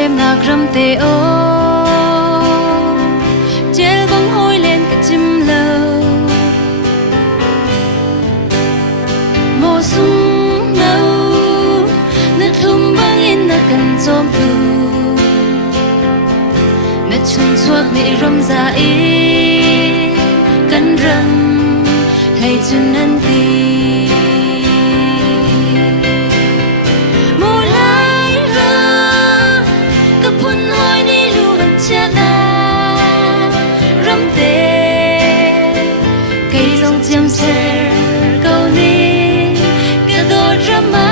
xem nạc râm tê ô chel bóng hôi lên cả chim lâu mùa sung nâu nứt thum băng in nứt cần chôm tu nứt chung chuột bị râm ra ý cần râm hay chun năn tì chim sẻ câu ní kia đôi drama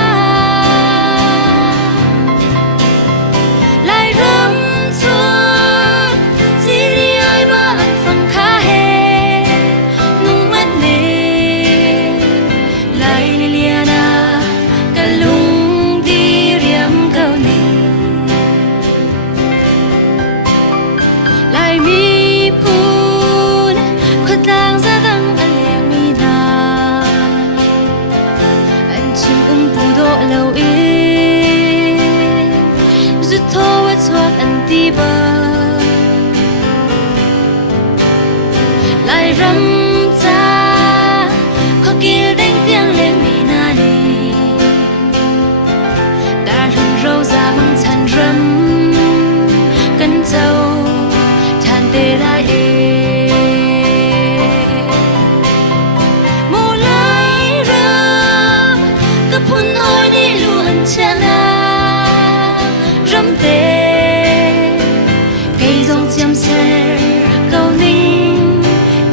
lại rắm chuột chỉ đi ai mà anh phăng khá hè nung mắt nề lại Liliana cả lung đi riêng câu ní lại mi phun khuất lang ra đằng lâu in rút thô thoát anh ti bờ lại râm cha khó kia đánh tiếng lên mi na đi đã rừng râu ra mang chăn râm cân châu than tê lại mù lại râm cấp hun ôi chana râm tê cây dòng chim sẻ câu ninh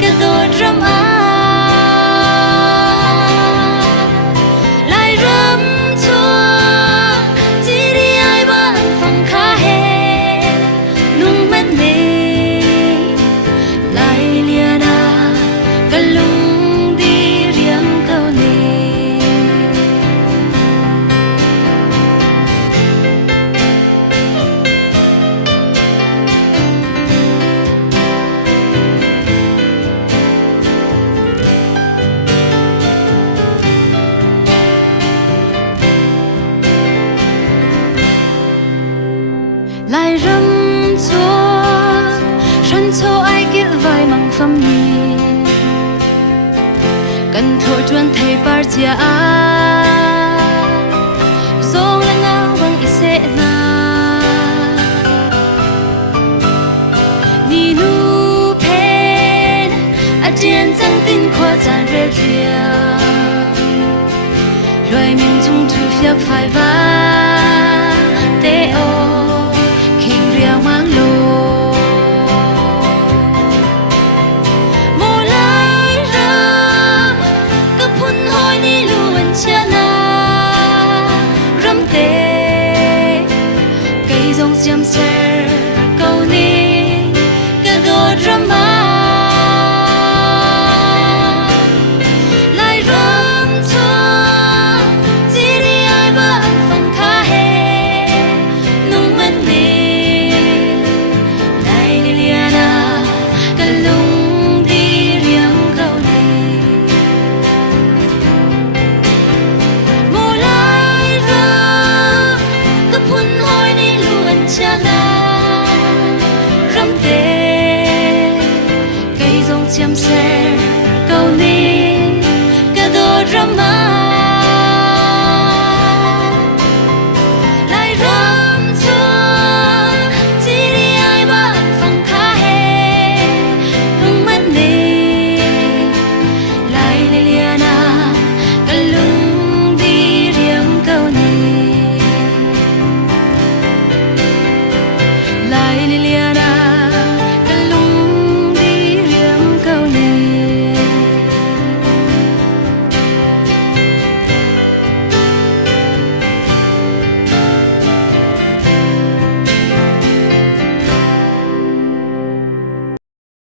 cái đôi râm á lại râm chua chỉ đi ai bạn phòng khá hè nung mắt nề lại Liliana cái lung đi riêng câu ninh lại râm chuột răn cho ai kiết vai mang phâm nhi cần thổi chuan thầy par chia dong la ngao bang ise na ni nu pen a chen chang tin khoa chan re thia loài mình chung thu phiak phai va te o mang lô mùa lại râm cấp hun hôi đi luôn chana râm tê cây dòng chim sẻ câu ní cái đôi drama lại râm chua chỉ đi ai bạn phòng khá hè nung mắt nề chim sẻ